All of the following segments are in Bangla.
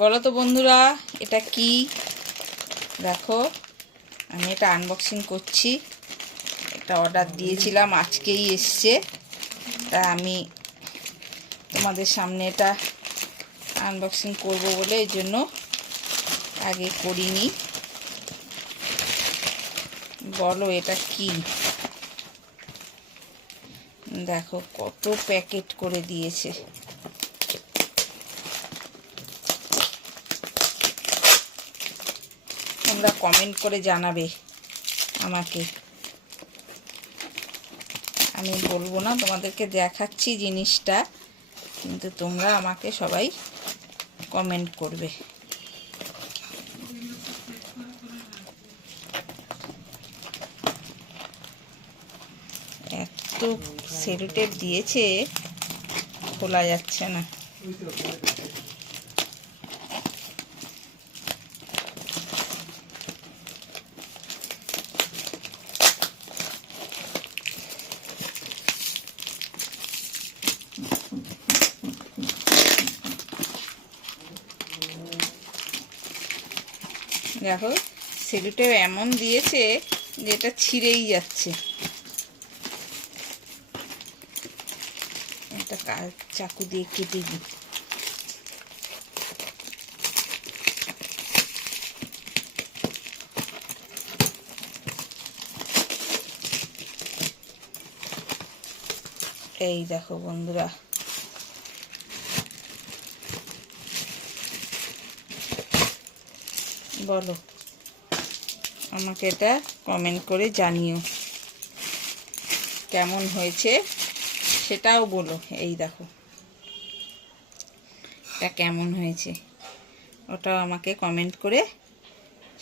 বলো তো বন্ধুরা, এটা কি? দেখো, আমি এটা আনবক্সিং করছি। এটা অর্ডার দিয়েছিলাম, আজকেই এসছে। তা আমি তোমাদের সামনে এটা আনবক্সিং করব বলে এই জন্য আগে করিনি। বলো এটা কি? দেখো কত প্যাকেট করে দিয়েছে। তোমরা কমেন্ট করে জানাবে আমাকে। আমি বলবো না, তোমাদেরকে দেখাচ্ছি জিনিসটা, কিন্তু তোমরা আমাকে সবাই কমেন্ট করবে। এত সেলো টেপ দিয়েছে, খোলা যাচ্ছে না। দেখো, সেলো টেপ এমন দিয়েছে যে এটা ছিঁড়েই যাচ্ছে। এটা চাকু দিয়ে কেটে দিই। এই দেখো বন্ধুরা, বলো, আমাকে এটা কমেন্ট করে জানিও কেমন হয়েছে, সেটাও বলো। এই দেখো এটা কেমন হয়েছে, ওটাও আমাকে কমেন্ট করে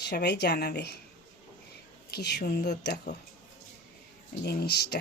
সবাই জানাবে। কি সুন্দর দেখো জিনিসটা।